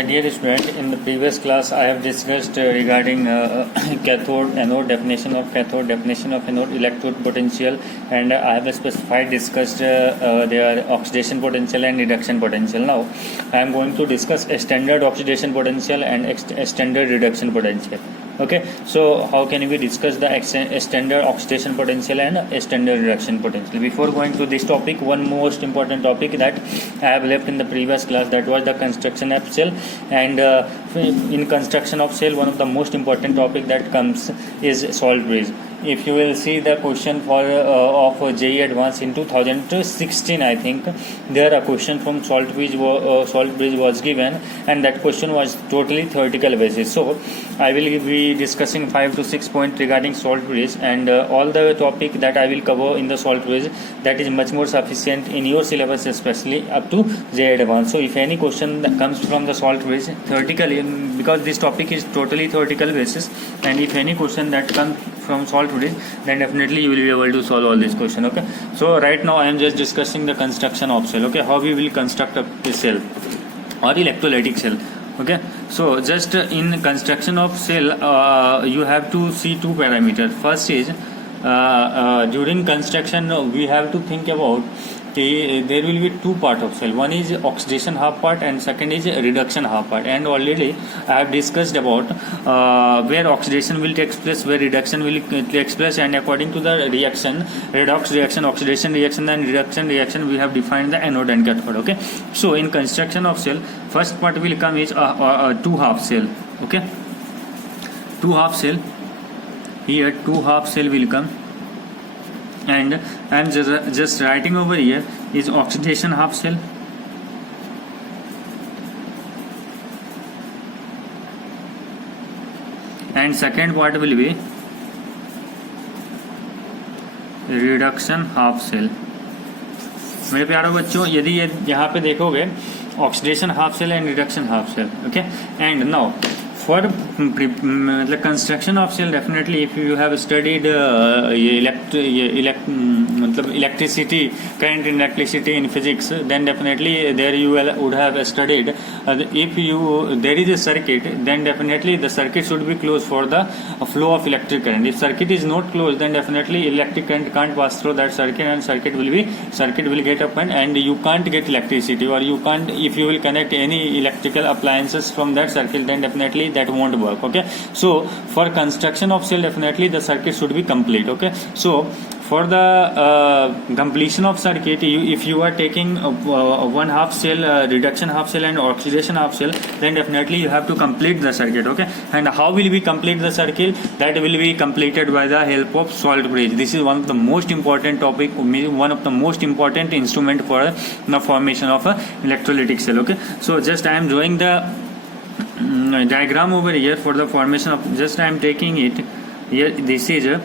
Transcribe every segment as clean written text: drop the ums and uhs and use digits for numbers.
my dear student, in the previous class I have discussed regarding cathode, anode, definition of cathode, definition of anode, electrode potential, and I have specified discussed their oxidation potential and reduction potential. Now I am going to discuss a standard oxidation potential and a standard reduction potential. Okay, so how can we discuss the standard oxidation potential and a standard reduction potential? Before going to this topic, one most important topic that I have left in the previous class, that was the construction of cell. And in construction of cell, one of the most important topic that comes is salt bridge. If you will see the question for of JEE Advanced in 2016, I think there a question from salt bridge was given, and that question was totally theoretical basis. So I will be discussing 5 to 6 points regarding salt bridge, and all the topic that I will cover in the salt bridge, that is much more sufficient in your syllabus, especially up to JEE Advanced. So if any question that comes from the salt bridge theoretically, because this topic is totally theoretical basis, and if any question that comes from salt bridge, then definitely you will be able to solve all this question. Okay, so right now I am just discussing the construction of cell. Okay, how we will construct a cell or electrolytic cell. Okay, so just in construction of cell you have to see two parameters. First is during construction we have to think about there will be two part of cell. One is oxidation half part and second is reduction half part. And already I have discussed about where oxidation will take place, where reduction will take place, and according to the reaction, redox reaction, oxidation reaction and reduction reaction, we have defined the anode and cathode. Okay, so in construction of cell, first part will come is two half cell. Okay, two half cell. Here two half cell will come, and I am just writing over here is oxidation half cell, and second part will be reduction half cell. मेरे प्यारे बच्चों, यदि ये यहाँ पे देखोगे oxidation half cell and reduction half cell. Okay, and now for the construction of cell, definitely if you have studied electricity, current in electricity in physics, then definitely there you would have studied if there is a circuit, then definitely the circuit should be closed for the flow of electric current. If circuit is not closed, then definitely electric current can't pass through that circuit, and circuit will get open, and you can't get electricity, or you can't, if you will connect any electrical appliances from that circuit, then definitely that won't work. Okay, so for construction of cell, definitely the circuit should be complete. Okay, so for the completion of circuit, if you are taking one half cell, reduction half cell and oxidation half cell, then definitely you have to complete the circuit. Okay, and how will we complete the circuit? That will be completed by the help of salt bridge. This is one of the most important topic, one of the most important instrument for the formation of a electrolytic cell. Okay, so just I am drawing the diagram over here for the formation of, just I am taking it here. This is a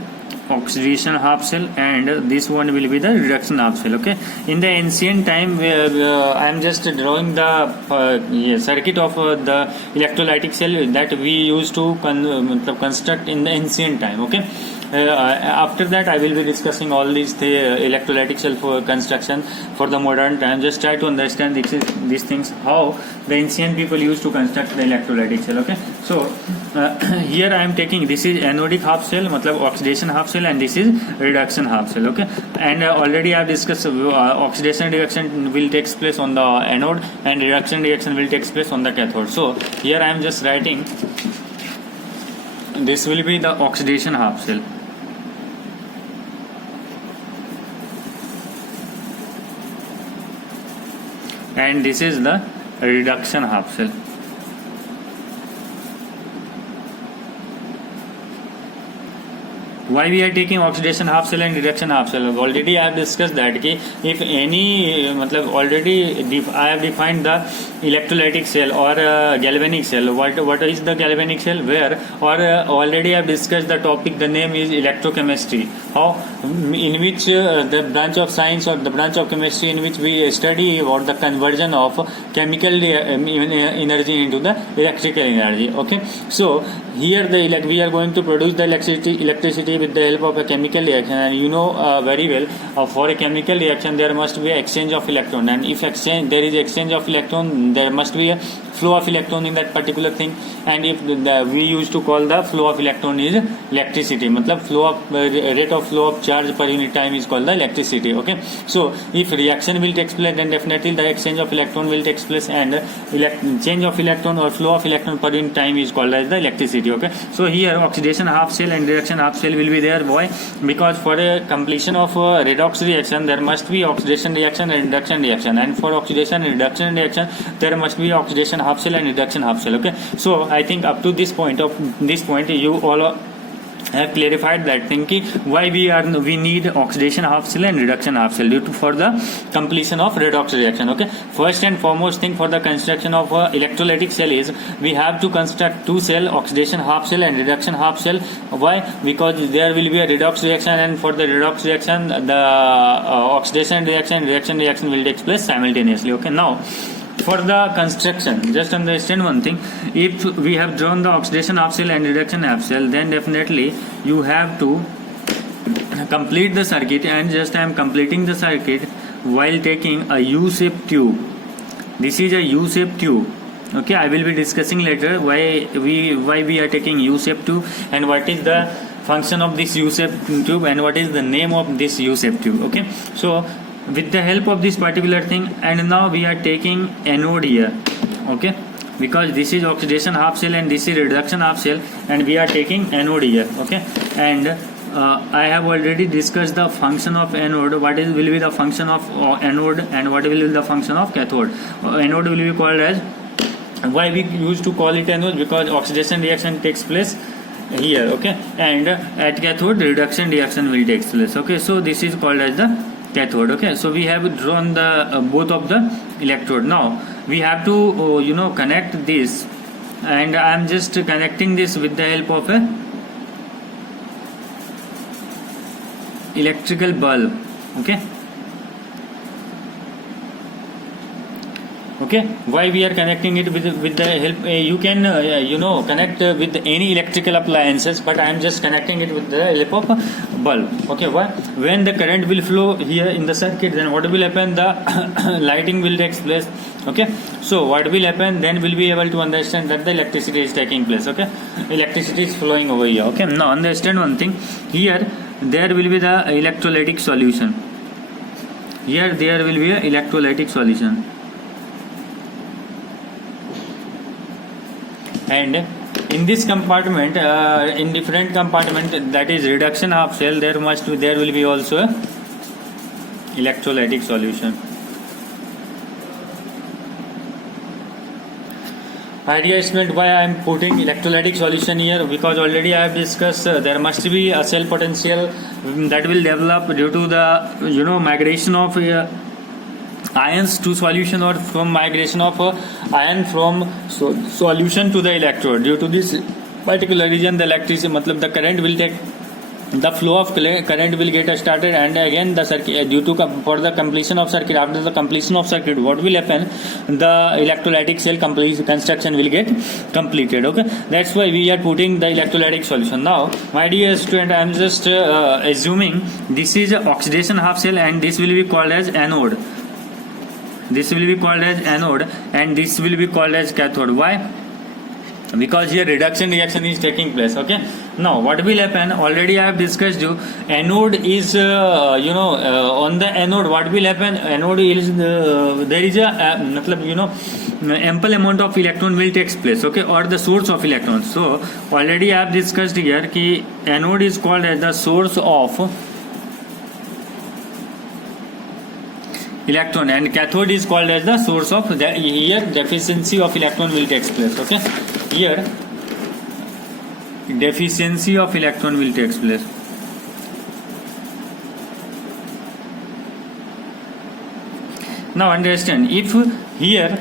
oxidation half cell, and this one will be the reduction half cell. Okay, in the ancient time I am just drawing the circuit of the electrolytic cell that we used to construct in the ancient time. Okay, after that I will be discussing all these electrolytic cell for construction for the modern time. Just try to understand these things, how the ancient people used to construct the electrolytic cell. Okay, so here I am taking, this is anodic half cell, matlab oxidation half cell, and this is reduction half cell. Okay, and already I have discussed oxidation reaction will take place on the anode and reduction reaction will take place on the cathode. So here I am just writing, this will be the oxidation half cell, and this is the reduction half cell. Why we are taking oxidation half cell and reduction half cell? Already I have discussed that if any already I have defined the electrolytic cell or galvanic cell. What is the galvanic cell? Where already I have discussed the topic. The name is electrochemistry. How, in which the branch of science or the branch of chemistry in which we study about the conversion of chemical energy into the electrical energy. Okay, so here we are going to produce the electricity with the help of a chemical reaction, and you know very well for a chemical reaction there must be exchange of electron, and if there is exchange of electron, there must be a flow of electron in that particular thing, and if we used to call the flow of electron is electricity, matlab flow of rate of flow of charge per unit time is called the electricity. Okay, so if reaction will take place, then definitely the exchange of electron will take place, and change of electron or flow of electron per unit time is called as the electricity. Okay, so here oxidation half shell and reduction half shell will be there. Why? Because for a completion of a redox reaction there must be oxidation reaction and reduction reaction, and for oxidation and reduction reaction there must be oxidation half shell and reduction half shell. Okay, so I think up to this point you all have clarified that thing ki why we need oxidation half shell and reduction half shell for the completion of redox reaction. Okay, first and foremost thing for the construction of electrolytic cell is we have to construct two cell, oxidation half shell and reduction half shell. Why? Because there will be a redox reaction, and for the redox reaction the oxidation reaction will take place simultaneously. Okay, now for the construction, just understand one thing. If we have drawn the oxidation half shell and reduction half shell, then definitely you have to complete the circuit, and just I am completing the circuit while taking a U-shaped tube. This is a U-shaped tube. Okay, I will be discussing later why we are taking U-shaped tube and what is the function of this U-shaped tube and what is the name of this U-shaped tube. Okay, so with the help of this particular thing, and now we are taking anode here. Okay, because this is oxidation half shell and this is reduction half shell, and we are taking anode here. Okay, and I have already discussed the function of anode. What will be the function of anode and what will be the function of cathode. Anode will be called as, why we used to call it anode, because oxidation reaction takes place here. Okay, and at cathode reduction reaction will take place. Okay, so this is called as the cathode. Okay, so we have drawn the both of the electrode. Now we have to connect this, and I am just connecting this with the help of a electrical bulb. Okay, why we are connecting it with the help, you can connect with any electrical appliances, but I am just connecting it with the help of bulb. Okay, why? When the current will flow here in the circuit, then what will happen? The lighting will take place. Okay, so what will happen? Then we'll be able to understand that the electricity is taking place. Okay, electricity is flowing over here. Okay, now understand one thing. Here there will be the electrolytic solution. Here there will be a electrolytic solution. And in this compartment, in different compartment, that is reduction half shell, there will be also a electrolytic solution. Idea statement why I am putting electrolytic solution here, because already I have discussed there must be a cell potential that will develop due to the migration of ions to solution, or from migration of ion from solution to the electrode. Due to this particular region, the electricity, the current will take, the flow of current will get started, and again the circuit, for the completion of circuit, after the completion of circuit, what will happen? The electrolytic cell construction will get completed. Okay, that's why we are putting the electrolytic solution. Now my dear student, I am just assuming this is oxidation half shell, and this will be called as anode. This will be called as anode, and this will be called as cathode. Why? Because here reduction reaction is taking place. Okay, now what will happen? Already I have discussed you. Anode is on the anode what will happen? Anode is there is a ample amount of electron will take place. Okay, or the source of electrons. So already I have discussed here ki anode is called as the source of electron, and cathode is called as the source of here deficiency of electron will take place. Okay, here deficiency of electron will take place. Now understand, if here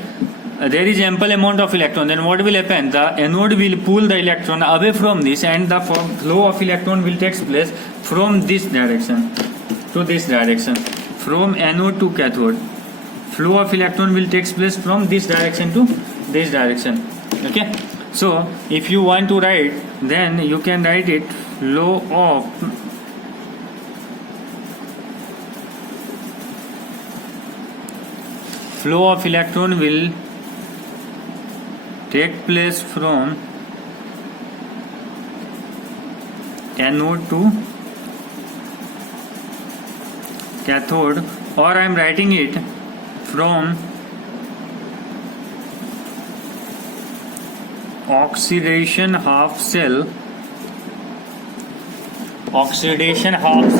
there is ample amount of electron, then what will happen? The anode will pull the electron away from this, and the flow of electron will take place from this direction to this direction. From anode to cathode, flow of electron will take place from this direction to this direction. Okay, so if you want to write, then you can write it flow of electron will take place from anode to cathode, or I am writing it from oxidation half cell to oxidation half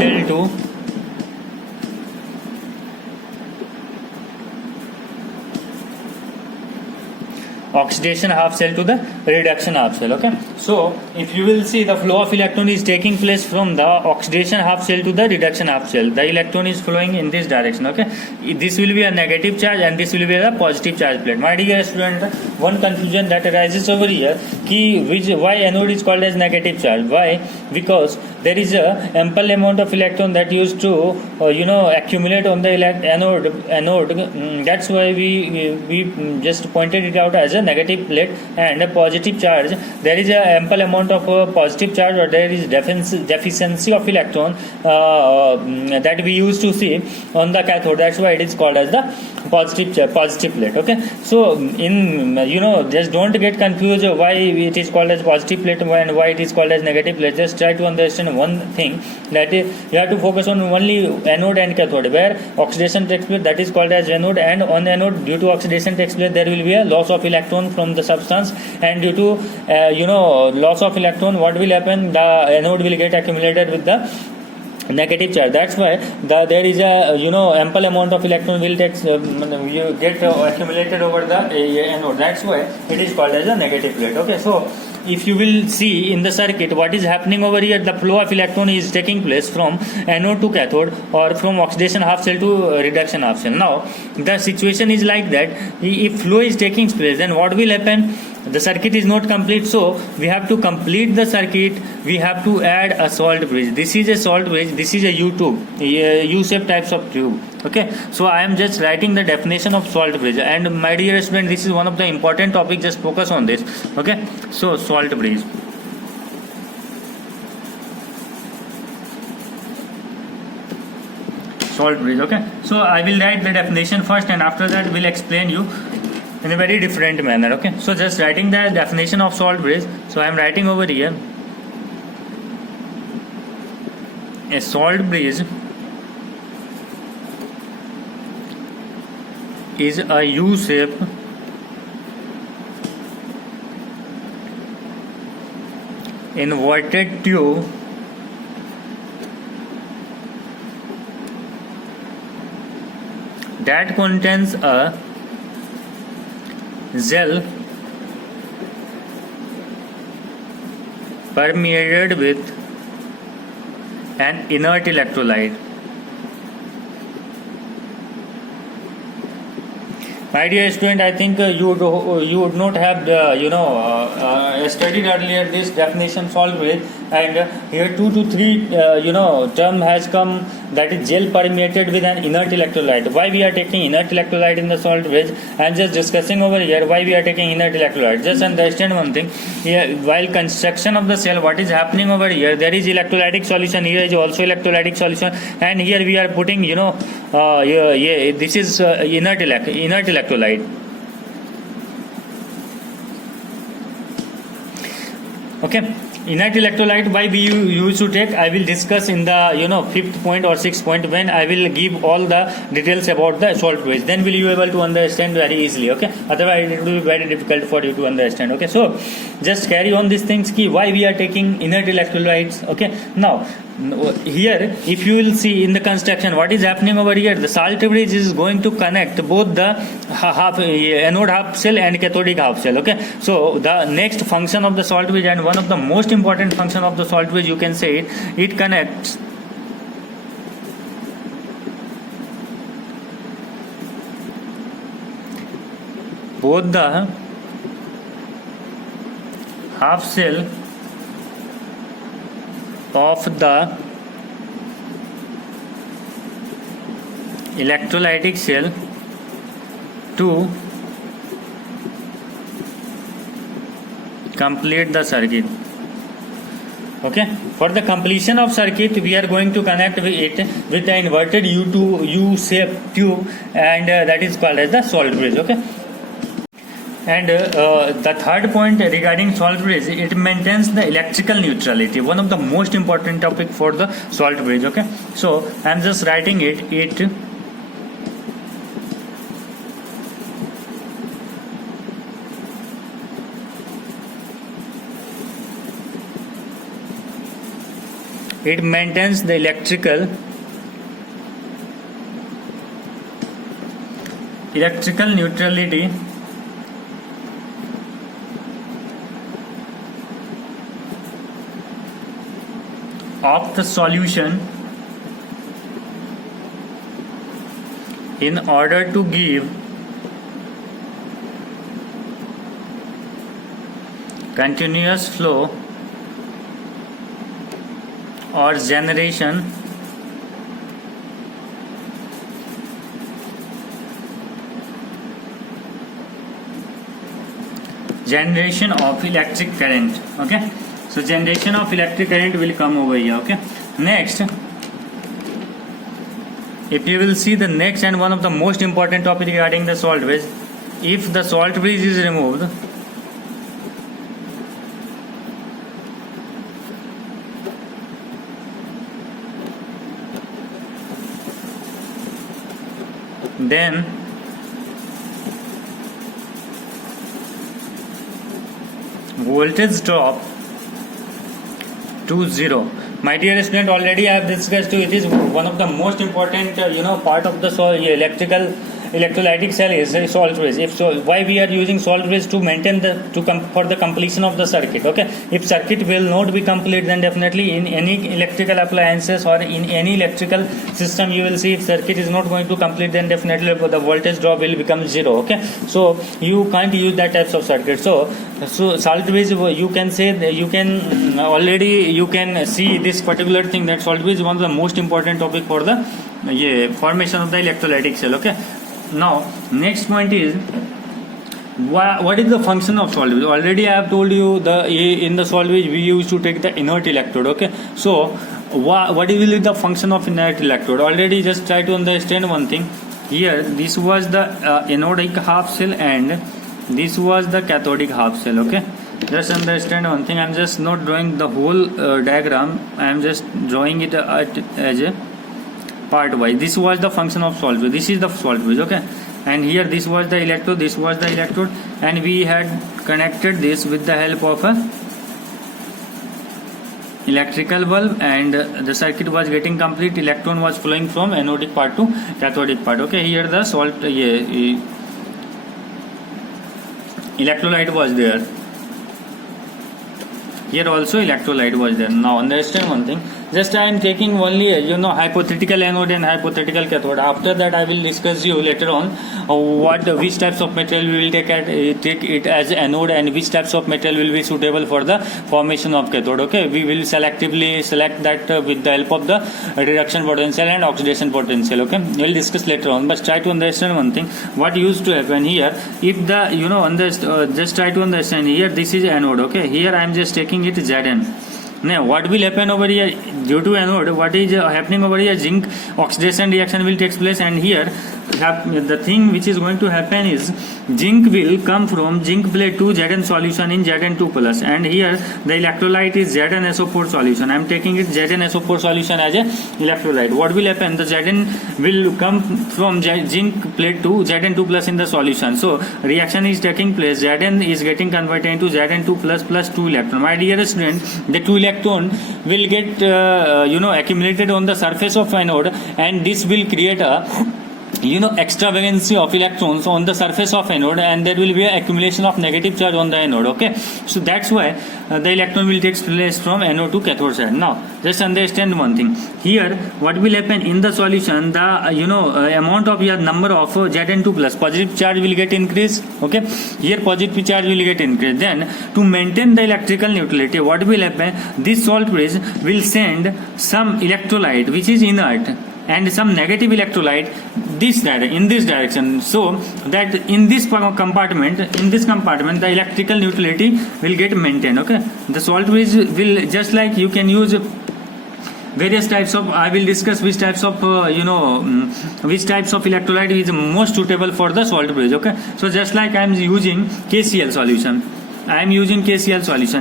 cell to the reduction half cell. Okay, so if you will see, the flow of electron is taking place from the oxidation half cell to the reduction half cell. The electron is flowing in this direction. Okay, this will be a negative charge and this will be a positive charge plate. My dear student, one confusion that arises over here, why anode is called as negative charge. Why? Because there is a ample amount of electron that used to accumulate on the anode. That's why we just pointed it out as a negative plate. And a positive charge, there is a ample amount of positive charge, or there is deficiency of electron that we used to see on the cathode. That's why it is called as the positive plate. Okay, so in just don't get confused why it is called as positive plate and why it is called as negative plate. Just try to understand one thing, that you have to focus on only anode and cathode. Where oxidation takes place, that is called as anode, and on anode, due to oxidation takes place, there will be a loss of electron from the substance, and due to loss of electron, what will happen? The anode will get accumulated with the negative charge. That's why there is a ample amount of electron will get accumulated over the anode. That's why it is called as a negative plate. Okay, so if you will see in the circuit, what is happening over here, the flow of electron is taking place from anode to cathode, or from oxidation half cell to reduction half cell. Now the situation is like that. If flow is taking place, then what will happen? The circuit is not complete, so we have to complete the circuit. We have to add a salt bridge. This is a salt bridge. This is a U-tube, U-shaped types of tube. Okay, so I am just writing the definition of salt bridge. And my dear student, this is one of the important topics. Just focus on this. Okay, so salt bridge. Salt bridge. Okay, so I will write the definition first, and after that we'll explain you in a very different manner. Okay, so just writing the definition of salt bridge. So I am writing over here, a salt bridge is a U-shape inverted tube that contains a gel permeated with an inert electrolyte. My dear student, I think you would not have studied earlier this definition salt bridge, and here 2 to 3 term has come, that is gel permeated with an inert electrolyte. Why we are taking inert electrolyte in the salt bridge? I am just discussing over here why we are taking inert electrolyte. Just understand one thing. Here, while construction of the cell, what is happening over here? There is electrolytic solution. Here is also electrolytic solution, and here we are putting this is inert electrolyte. Okay, inert electrolyte, why we used to take, I will discuss in the 5th point or 6th point, when I will give all the details about the salt bridge. Then will you able to understand very easily. Okay, otherwise it will be very difficult for you to understand. Okay, so just carry on these things, why we are taking inert electrolytes. Okay, now here if you will see in the construction, what is happening over here, the salt bridge is going to connect both the anode half cell and cathodic half cell. Okay, so the next function of the salt bridge, and one of the most important function of the salt bridge, you can say it connects both the half cell of the electrolytic cell to complete the circuit. Okay, for the completion of circuit, we are going to connect it with the inverted U shape tube, and that is called as the salt bridge. Okay, and the third point regarding salt bridge, it maintains the electrical neutrality, one of the most important topic for the salt bridge. Okay, so I am just writing it maintains the electrical neutrality of the solution in order to give continuous flow or generation of electric current. Okay, so generation of electric current will come over here. Okay, next, if you will see the next and one of the most important topic regarding the salt bridge, if the salt bridge is removed, then voltage drop to 0. My dear student, already I have discussed it is one of the most important part of the electrolytic cell is salt bridge. If so, why we are using salt bridge? To maintain for the completion of the circuit. Okay, if circuit will not be complete, then definitely in any electrical appliances or in any electrical system, you will see if circuit is not going to complete, then definitely the voltage drop will become 0. Okay, so you can't use that types of circuit. So salt bridge, you can say that you can see this particular thing, that salt bridge is one of the most important topic for the formation of the electrolytic cell. Okay, now next point is what is the function of salt bridge. Already I have told you in the salt bridge we used to take the inert electrode. Okay, so what will be the function of inert electrode? Already just try to understand one thing. Here this was the anodic half cell and this was the cathodic half cell. Okay, just understand one thing. I am just not drawing the whole diagram, I am just drawing it as a part wise. This was the function of salt bridge. This is the salt bridge. Okay, and here this was the electrode, this was the electrode, and we had connected this with the help of a electrical bulb, and the circuit was getting complete. Electron was flowing from anodic part to cathodic part. Okay, here the electrolyte was there. Here also electrolyte was there. Now understand one thing. Just I am taking only hypothetical anode and hypothetical cathode. After that I will discuss you later on which types of material we will take it as anode and which types of material will be suitable for the formation of cathode. Okay, we will selectively select that with the help of the reduction potential and oxidation potential. Okay, we will discuss later on, but try to understand one thing. What used to happen here, if the just try to understand here, this is anode. Okay, here I am just taking it Zn. Now what will happen over here? Due to anode, what is happening over here? Zinc oxidation reaction will take place, and here the thing which is going to happen is zinc will come from zinc plate to Zn solution in Zn2 plus, and here the electrolyte is ZnSO4 solution. I am taking it ZnSO4 solution as a electrolyte. What will happen? The Zn will come from zinc plate to Zn2 plus in the solution. So reaction is taking place. Zn is getting converted into Zn2 plus 2 electron. My dear student, the 2 electron will get accumulated on the surface of anode, and this will create a extravagancy of electrons on the surface of anode, and there will be an accumulation of negative charge on the anode. Okay, so that's why the electron will take place from anode to cathode side. Now just understand one thing. Here what will happen in the solution, the amount of number of Zn2 plus positive charge will get increased. Okay, here positive charge will get increased. Then to maintain the electrical neutrality, what will happen? This salt bridge will send some electrolyte which is inert. and some negative electrolyte in this direction, so that in this compartment the electrical neutrality will get maintained. Okay, the salt bridge will, just like you can use various types of, I will discuss which types of which types of electrolyte is most suitable for the salt bridge. Okay, so just like I am using KCl solution,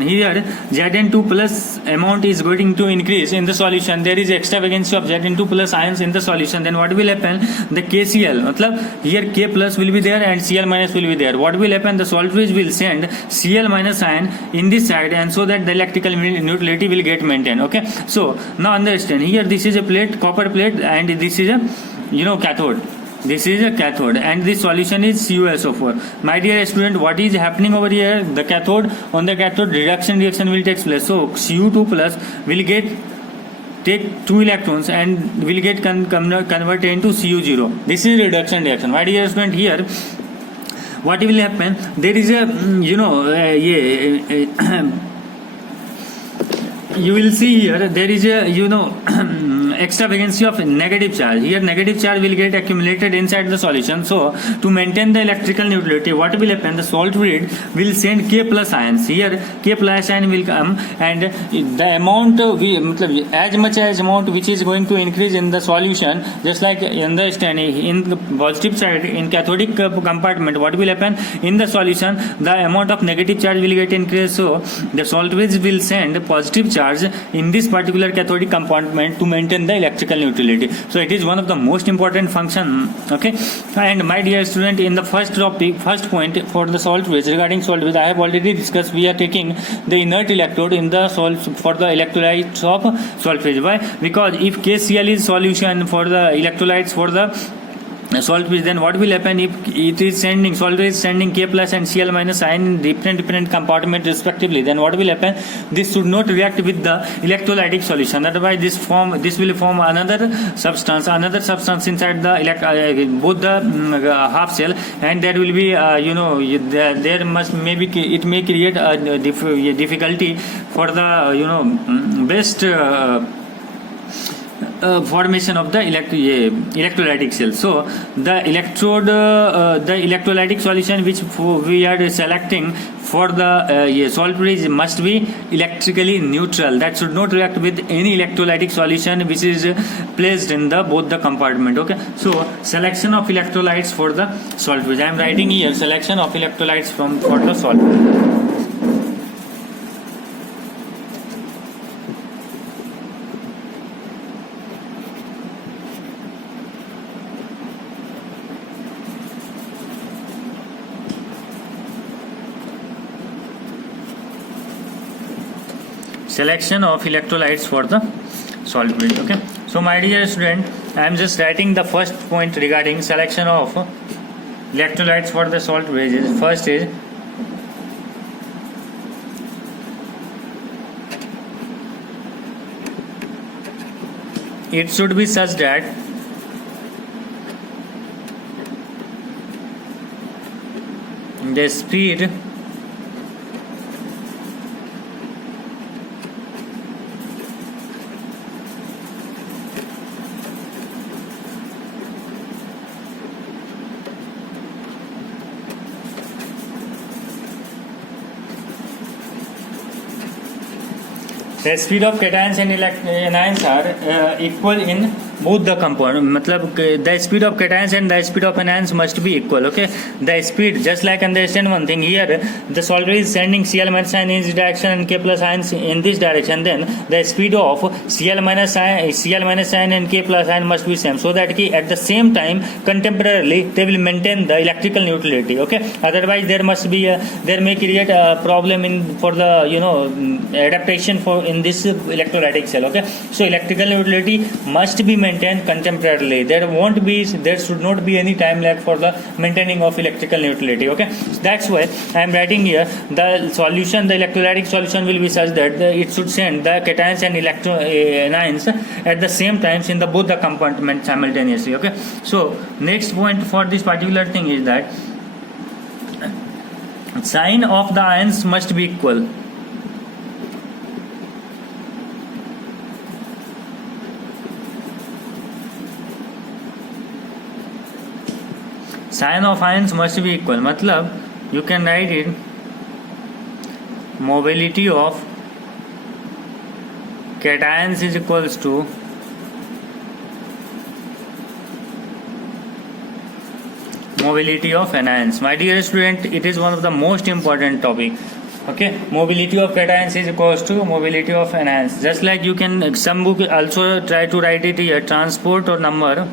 here Zn2 plus amount is going to increase in the solution. There is extra vacancy of Zn2 plus ions in the solution. Then what will happen? The KCl, matlab here K plus will be there and Cl minus will be there. What will happen? The salt bridge will send Cl minus ion in this side, and so that the electrical neutrality will get maintained. Okay, so now understand, here this is a plate, copper plate, and this is a cathode. This is a cathode, and this solution is CuSO4. My dear student, what is happening over here? The cathode, on the cathode reaction will take place. So Cu2 plus will take 2 electrons and will get converted into Cu0. This is reduction reaction. My dear student, here what will happen? There is a you will see here there is a extra vacancy of negative charge. Here negative charge will get accumulated inside the solution. So to maintain the electrical neutrality, what will happen? The salt bridge will send K plus ions. Here K plus ion will come, and the amount as much as amount which is going to increase in the solution, just like in the positive side in cathodic compartment, what will happen in the solution? The amount of negative charge will get increased. So the salt bridge will send positive charge in this particular cathodic compartment to maintain the electrical neutrality. So it is one of the most important function. Okay, and my dear student, in the first point for the salt bridge, regarding salt bridge, I have already discussed. We are taking the inert electrode in the salt for the electrolytes of salt bridge. Why? Because if KCl is solution for the electrolytes for the salt bridge, then what will happen if it is sending, salt bridge is sending K plus and Cl minus ion in different compartment respectively? Then what will happen? This should not react with the electrolytic solution. Otherwise, this will form another substance inside the both the half shell, and there will be there it may create a difficulty for the best formation of the electrolytic cell. So the electrolytic solution which we are selecting for the salt bridge must be electrically neutral. That should not react with any electrolytic solution which is placed in both the compartment. Okay, so selection of electrolytes for the salt bridge. I am writing here selection of electrolytes for the salt bridge. Selection of electrolytes for the salt bridge. Okay, so my dear student, I am just writing the first point regarding selection of electrolytes for the salt bridge. First is it should be such that the speed of cations and anions are equal in both the component. मतलब the speed of cations and the speed of anions must be equal. Okay, the speed, just like understand one thing here, the salt bridge is sending Cl minus ion in this direction and K plus ions in this direction. Then the speed of Cl minus ion and K plus ion must be same, so that at the same time contemporarily they will maintain the electrical neutrality. Okay, otherwise there may create a problem for the adaptation in this electrolytic cell. Okay, so electrical neutrality must be maintained contemporarily. There should not be any time lag for the maintaining of electrical neutrality. Okay, so that's why I am writing here the solution, the electrolytic solution will be such that it should send the cations and anions at the same times in both the compartments simultaneously. Okay, so next point for this particular thing is that sign of the ions must be equal. sign of ions must be equal, matlab you can write it mobility of cations is equals to mobility of anions. My dear student, it is one of the most important topic. Okay, mobility of cations is equals to mobility of anions. Just like you can, some book also try to write it here, transport or number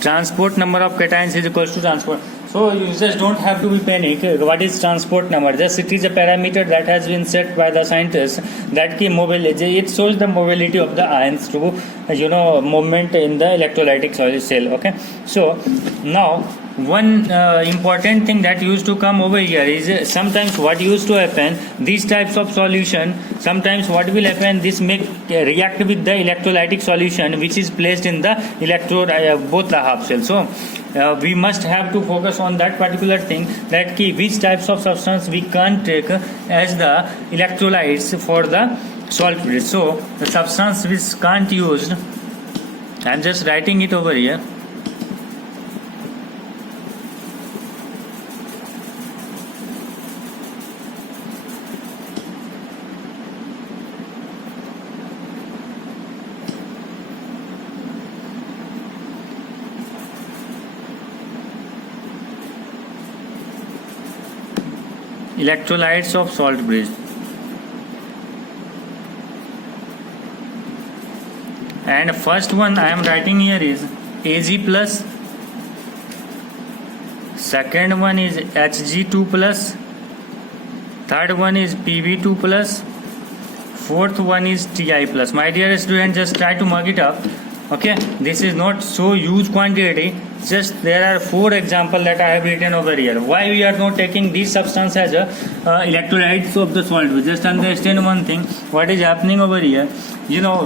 transport number of cations is equals to transport. So you just don't have to be panic. What is transport number? Just it is a parameter that has been set by the scientists that ki mobility, it shows the mobility of the ions to movement in the electrolytic cell. Okay, so now one important thing that used to come over here is sometimes what used to happen, these types of solution, sometimes what will happen, this may react with the electrolytic solution which is placed in the electrode both the half cells. So we must have to focus on that particular thing, that key which types of substance we can't take as the electrolytes for the salt bridge. So the substance which can't used, I'm just writing it over here. Electrolytes of salt bridge. And first one I am writing here is Ag plus, second one is Hg2 plus, third one is Pb2 plus, fourth one is Ti plus. My dear student, just try to mark it up. Okay, this is not so huge quantity, just there are 4 examples that I have written over here. Why we are not taking these substances as electrolytes of the salt? Just understand one thing, what is happening over here,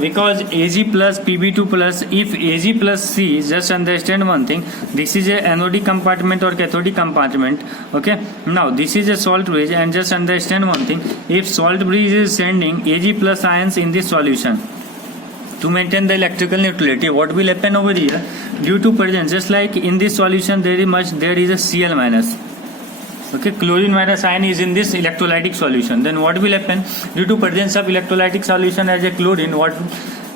because Ag plus Pb2 plus, if Ag plus C, just understand one thing, this is a anodic compartment or cathodic compartment. Okay, now this is a salt bridge, and just understand one thing, if salt bridge is sending Ag plus ions in this solution to maintain the electrical neutrality, what will happen over here, due to presence, just like in this solution there is a Cl minus. Okay, chlorine minus ion is in this electrolytic solution. Then what will happen, due to presence of electrolytic solution as a chlorine,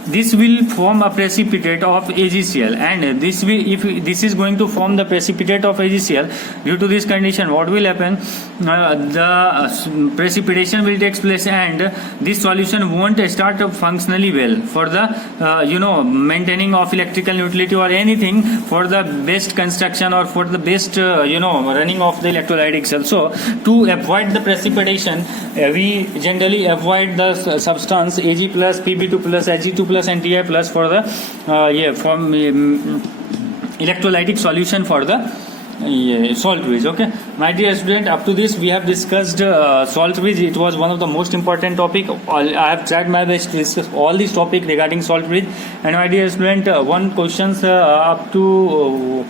this will form a precipitate of AgCl, and this will, if this is going to form the precipitate of AgCl, due to this condition what will happen, the precipitation will take place and this solution won't start functionally well for the maintaining of electrical neutrality or anything for the best construction or for the best running of the electrolytic cell. So to avoid the precipitation, we generally avoid the substance Ag plus, Pb2 plus, Hg2 plus and Ti plus for the electrolytic solution for the salt bridge. Okay, my dear student, up to this we have discussed salt bridge. It was one of the most important topic. I have tried my best to discuss all these topic regarding salt bridge. And my dear student, one questions up to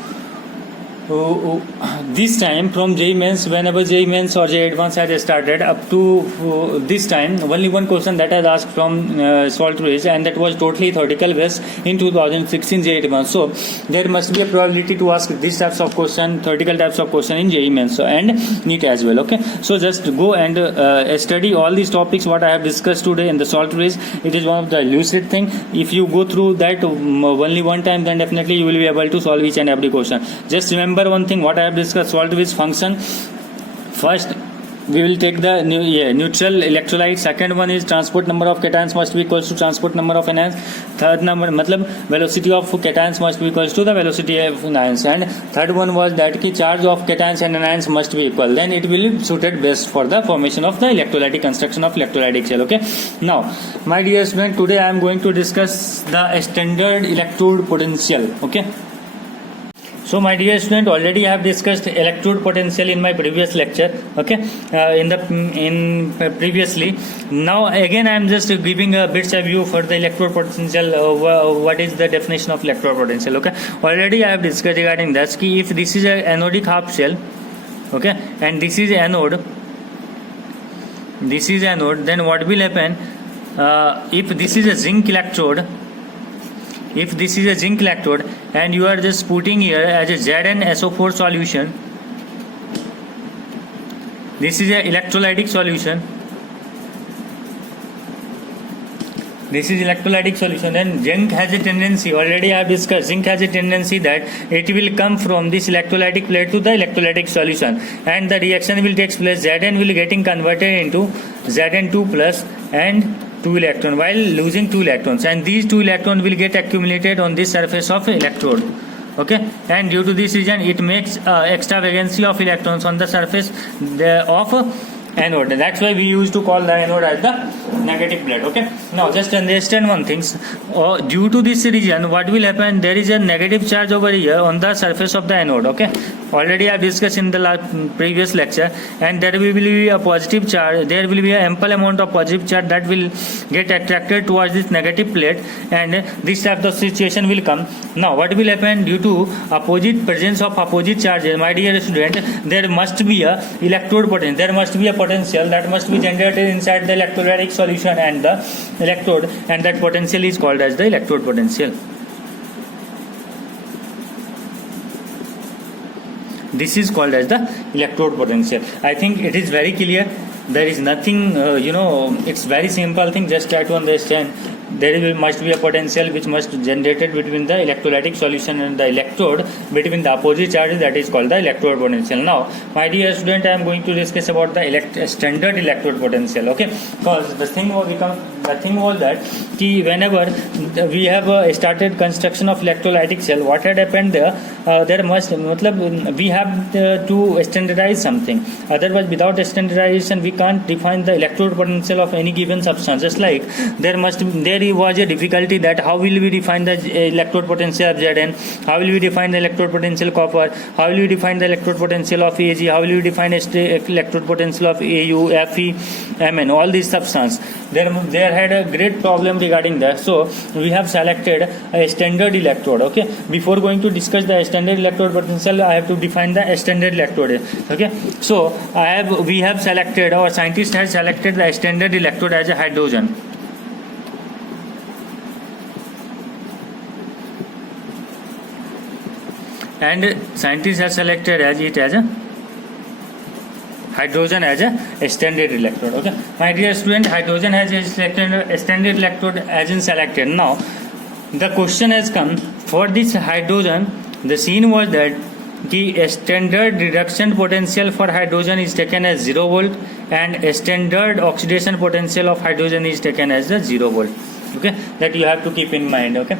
this time from JEE Mains, whenever JEE Mains or JEE Advanced has started, up to this time, only one question that has asked from salt bridge, and that was totally theoretical based in 2016 JEE Advanced. So there must be a probability to ask these types of question, theoretical types of question in JEE Mains and NEET as well. Okay, so just go and study all these topics what I have discussed today in the salt bridge. It is one of the lucid thing. If you go through that only one time, then definitely you will be able to solve each and every question. Just remember one thing, what I have discussed, salt bridge function. First we will take the neutral electrolyte. Second one is transport number of cations must be equals to transport number of anions. Third number velocity of cations must be equals to the velocity of anions. And third one was that ki charge of cations and anions must be equal, then it will be suited best for the formation of the electrolytic construction of electrolytic cell. Okay, now my dear student, today I am going to discuss the standard electrode potential. Okay, So my dear student, already I have discussed electrode potential in my previous lecture. Okay, in previously. Now again I am just giving a bits of view for the electrode potential. What is the definition of electrode potential? Okay, already I have discussed regarding that. If this is a anodic half shell, okay, and this is anode, then what will happen? If this is a zinc electrode, and you are just putting here as a ZnSO4 solution, this is a electrolytic solution, then zinc has a tendency, already I have discussed, zinc has a tendency that it will come from this electrolytic plate to the electrolytic solution, and the reaction will take place. Zn will getting converted into Zn2 plus and 2 electron, while losing 2 electrons, and these 2 electrons will get accumulated on this surface of electrode. Okay, and due to this reason it makes extra vacancy of electrons on the surface of anode. That's why we used to call the anode as the negative plate. Okay, now just understand one thing. Due to this reason, what will happen? There is a negative charge over here on the surface of the anode. Okay, already I have discussed in the previous lecture, and there will be a positive charge. There will be an ample amount of positive charge that will get attracted towards this negative plate, and this type of situation will come. Now what will happen? Due to presence of opposite charges, my dear student, there must be a electrode potential. There must be a potential that must be generated inside the electrolytic solution and the electrode, and that potential is called as the electrode potential. This is called as the electrode potential. I think it is very clear. There is nothing, it's very simple thing. Just try to understand. There must be a potential which must be generated between the electrolytic solution and the electrode, between the opposite charges. That is called the electrode potential. Now, my dear student, I am going to discuss about the standard electrode potential. Okay, because the thing was that whenever we have started construction of electrolytic cell, what had happened there? We have to standardize something. Otherwise, without standardization, we can't define the electrode potential of any given substance. Just like there was a difficulty that how will we define the electrode potential of Zn, how will we define the electrode potential copper, how will we define the electrode potential of Ag, how will we define electrode potential of Au, Fe, Mn, all these substances. There had a great problem regarding that. So we have selected a standard electrode. Okay, before going to discuss the standard electrode potential, I have to define the standard electrode. Okay, so we have selected, our scientist has selected the standard electrode as a hydrogen. And scientists have selected as a hydrogen as a standard electrode. Okay, my dear student, hydrogen has a standard electrode as in selected. Now the question has come for this hydrogen. The scene was that the standard reduction potential for hydrogen is taken as 0 volt, and a standard oxidation potential of hydrogen is taken as the 0 volt. Okay, that you have to keep in mind. Okay,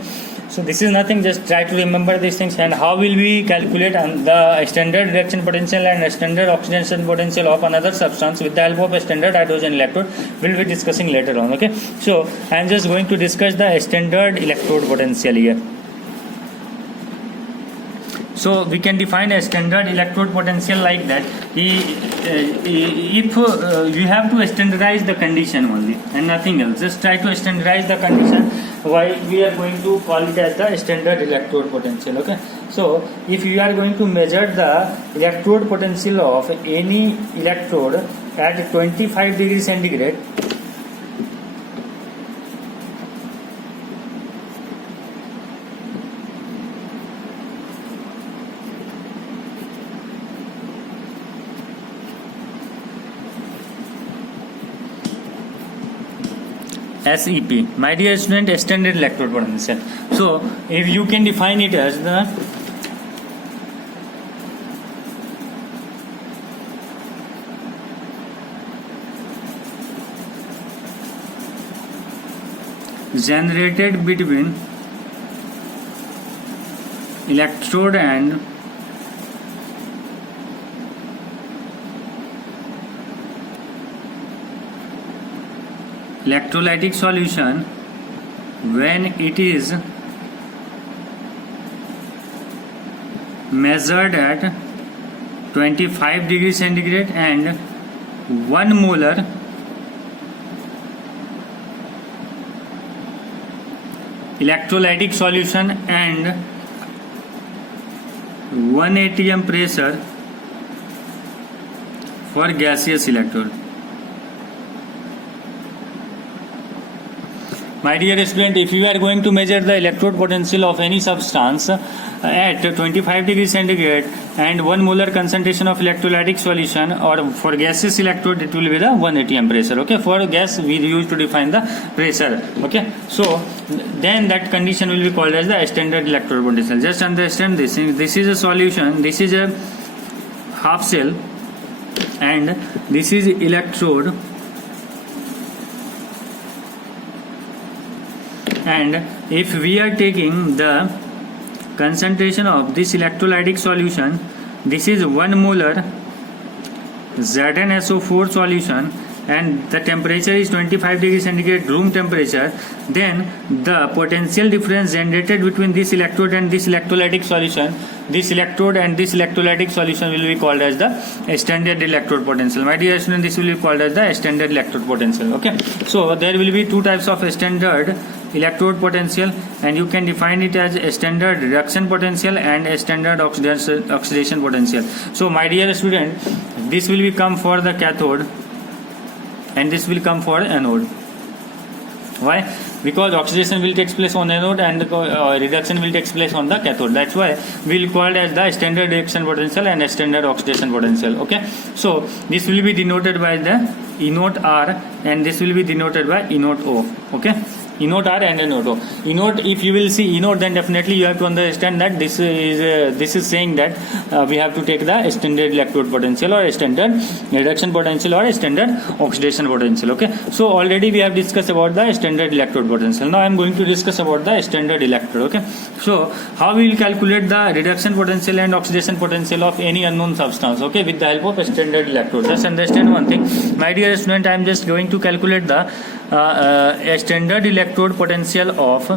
so this is nothing, just try to remember these things. And how will we calculate the standard reduction potential and standard oxidation potential of another substance with the help of a standard hydrogen electrode, we'll be discussing later on. Okay, so I am just going to discuss the standard electrode potential here. So we can define a standard electrode potential like that. If you have to standardize the condition only and nothing else, just try to standardize the condition. Why we are going to call it as the standard electrode potential. Okay, so if you are going to measure the electrode potential of any electrode at 25 degrees centigrade, SEP, my dear student, standard electrode potential. So if you can define it as the generated between electrode and electrolytic solution when it is measured at 25 degrees centigrade and 1 molar electrolytic solution and 1 atm pressure for gaseous electrode. My dear student, if you are going to measure the electrode potential of any substance at 25 degrees centigrade and 1 molar concentration of electrolytic solution, or for gaseous electrode it will be the 1 atm pressure. Okay, for gas we use to define the pressure. Okay, so then that condition will be called as the standard electrode potential. Just understand this. This is a solution, this is a half shell, and this is electrode, and if we are taking the concentration of this electrolytic solution, this is 1 molar ZnSO4 solution, and the temperature is 25 degrees centigrade room temperature, then the potential difference generated between this electrode and this electrolytic solution, this electrode and this electrolytic solution will be called as the standard electrode potential. My dear student, this will be called as the standard electrode potential. Okay, so there will be two types of standard electrode potential, and you can define it as a standard reduction potential and a standard oxidation potential. So my dear student, this will be come for the cathode and this will come for anode. Why? Because oxidation will take place on anode and reduction will take place on the cathode. That's why we will call it as the standard reduction potential and a standard oxidation potential. Okay, so this will be denoted by the E naught R and this will be denoted by E naught O. Okay, E naught R and E naught O. E naught, if you will see E naught, then definitely you have to understand that this is saying that we have to take the standard electrode potential or a standard reduction potential or a standard oxidation potential. Okay, so already we have discussed about the standard electrode potential. Now I am going to discuss about the standard electrode. Okay, so how we will calculate the reduction potential and oxidation potential of any unknown substance, okay, with the help of a standard electrode. Just understand one thing, my dear student, I am just going to calculate the a standard electrode potential of,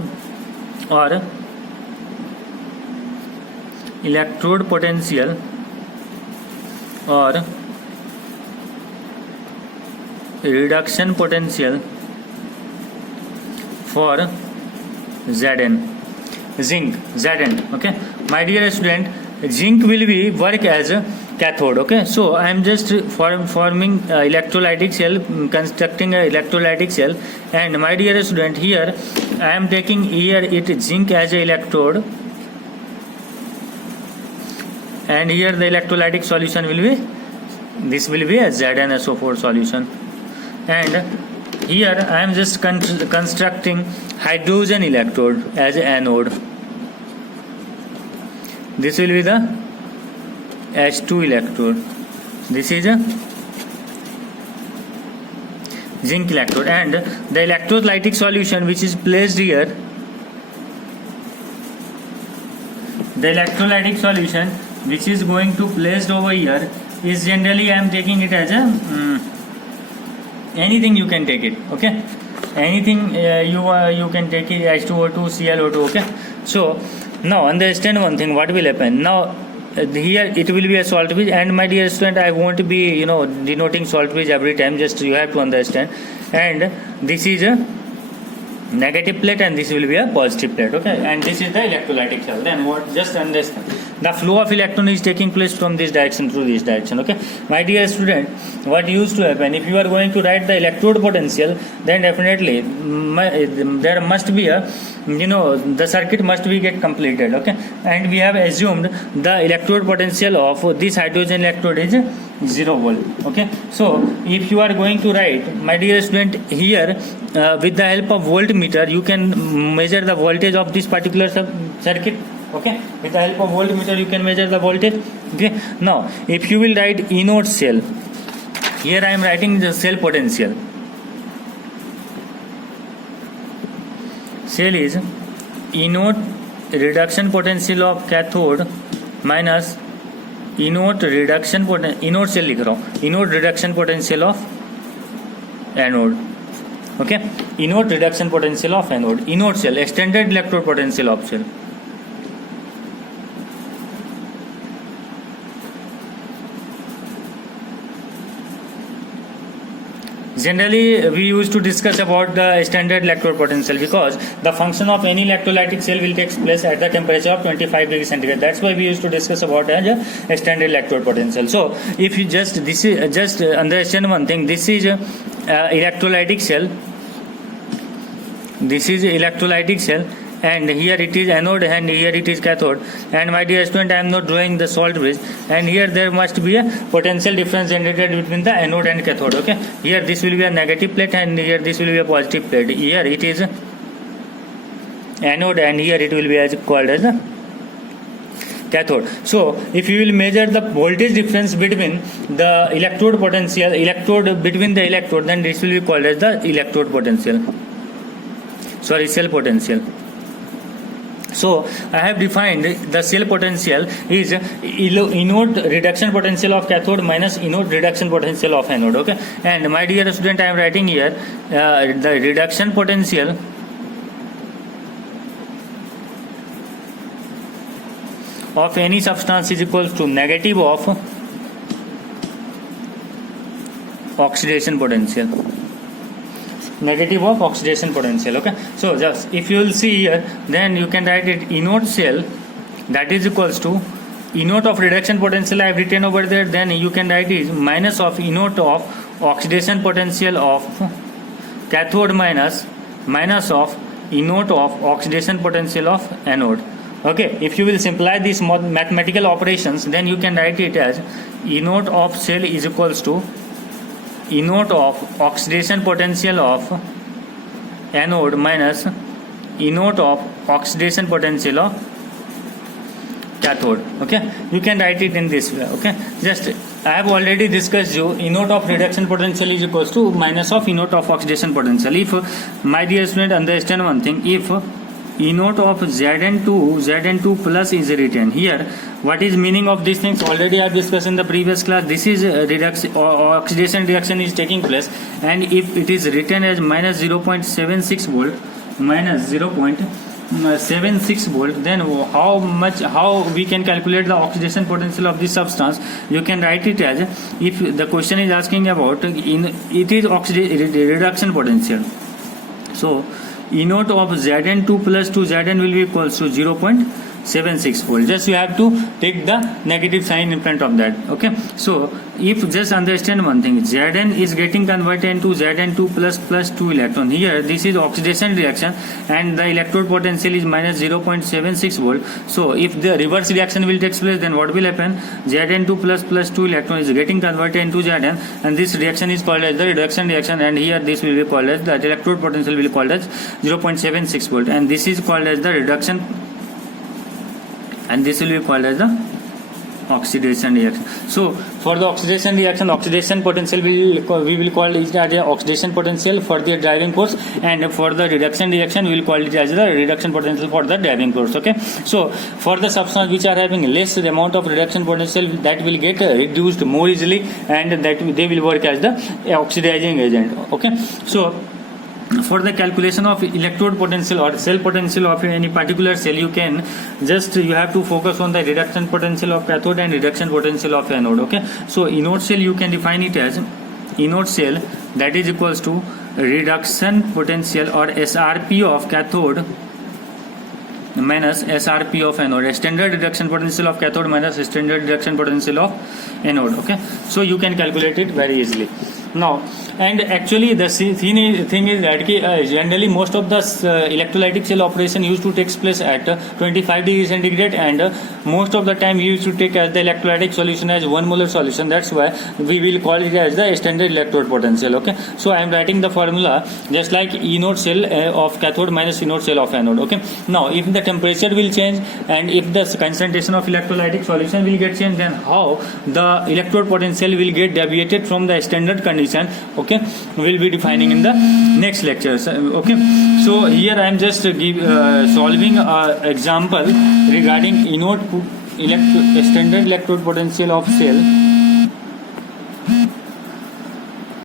or electrode potential or reduction potential for Zn, zinc, Zn. Okay, my dear student, zinc will be work as a cathode. Okay, so I am just forming electrolytic cell, constructing a electrolytic cell, and my dear student, here I am taking here zinc as a electrode, and here the electrolytic solution will be, this will be a ZnSO4 solution, and here I am just constructing hydrogen electrode as an anode. This will be the H2 electrode. This is a zinc electrode, and the electrolytic solution which is placed here, the electrolytic solution which is going to placed over here is generally I am taking it as a anything you can take it. Okay, anything you can take it, H2O2, ClO2. Okay, so now understand one thing, what will happen now. Here it will be a salt bridge, and my dear student, I won't be denoting salt bridge every time, just you have to understand. And this is a negative plate and this will be a positive plate. Okay, and this is the electrolytic cell. Then what, just understand, the flow of electron is taking place from this direction to this direction. Okay, my dear student, what used to happen, if you are going to write the electrode potential, then definitely there must be a the circuit must be get completed. Okay, and we have assumed the electrode potential of this hydrogen electrode is 0 volt. Okay, so if you are going to write, my dear student, here with the help of voltmeter you can measure the voltage of this particular circuit. Okay, with the help of voltmeter you can measure the voltage. Okay, now if you will write E naught cell, here I am writing the cell potential. Cell is E naught reduction potential of cathode minus E naught reduction potential, E naught cell लिख रहा हूँ, E naught reduction potential of anode. Okay, E naught reduction potential of anode, E naught cell, extended electrode potential of cell. Generally, we used to discuss about the standard electrode potential because the function of any electrolytic cell will take place at the temperature of 25 degrees centigrade. That's why we used to discuss about a standard electrode potential. So, if you just understand one thing, this is electrolytic cell. This is electrolytic cell. And here it is anode and here it is cathode, and my dear student, I am not drawing the salt bridge, and here there must be a potential difference generated between the anode and cathode. Okay, here this will be a negative plate and here this will be a positive plate. Here it is anode and here it will be called as a cathode. So if you will measure the voltage difference between the electrode potential between the electrode, then this will be called as the electrode potential, cell potential. So I have defined the cell potential is inert reduction potential of cathode minus inert reduction potential of anode. Okay, and my dear student, I am writing here the reduction potential of any substance is equals to negative of oxidation potential. Negative of oxidation potential. Okay, so just if you will see here, then you can write it inert cell, that is equals to inert of reduction potential I have written over there, then you can write it minus of inert of oxidation potential of cathode minus of inert of oxidation potential of anode. Okay, if you will simplify these mathematical operations, then you can write it as inert of cell is equals to inert of oxidation potential of anode minus inert of oxidation potential of cathode. Okay, you can write it in this way. Okay, just I have already discussed you inert of reduction potential is equals to minus of inert of oxidation potential. If my dear student understand one thing, if inert of Zn2 plus is written here, what is meaning of these things already I have discussed in the previous class. This is reduction or oxidation reaction is taking place, and if it is written as minus 0.76 volt, then how we can calculate the oxidation potential of this substance? You can write it as, if the question is asking about it is reduction potential, so inert of Zn2 plus to Zn will be equals to 0.76 volt. Just you have to take the negative sign in front of that. Okay, so if just understand one thing, Zn is getting converted into Zn2 plus 2 electron. Here this is oxidation reaction and the electrode potential is minus 0.76 volt. So if the reverse reaction will take place, then what will happen? Zn2 plus 2 electron is getting converted into Zn, and this reaction is called as the reduction reaction, and here this will be called as the electrode potential will be called as 0.76 volt, and this is called as the reduction, and this will be called as the oxidation reaction. So for the oxidation reaction, oxidation potential we will call it as the oxidation potential for the driving force, and for the reduction reaction we will call it as the reduction potential for the driving force. Okay, so for the substance which are having less amount of reduction potential, that will get reduced more easily, and that they will work as the oxidizing agent. Okay, so for the calculation of electrode potential or cell potential of any particular cell, you have to focus on the reduction potential of cathode and reduction potential of anode. Okay, so inert cell you can define it as inert cell, that is equals to reduction potential or SRP of cathode minus SRP of anode, standard reduction potential of cathode minus standard reduction potential of anode. Okay, so you can calculate it very easily now. And actually the thing is that generally most of the electrolytic cell operation used to take place at 25 degrees centigrade, and most of the time we used to take as the electrolytic solution as 1 molar solution. That's why we will call it as the standard electrode potential. Okay, so I am writing the formula just like inert cell of cathode minus inert cell of anode. Okay, now if the temperature will change and if the concentration of electrolytic solution will get changed, then how the electrode potential will get deviated from the standard condition, okay, we'll be defining in the next lectures. Okay, so here I am just solving example regarding standard electrode potential of cell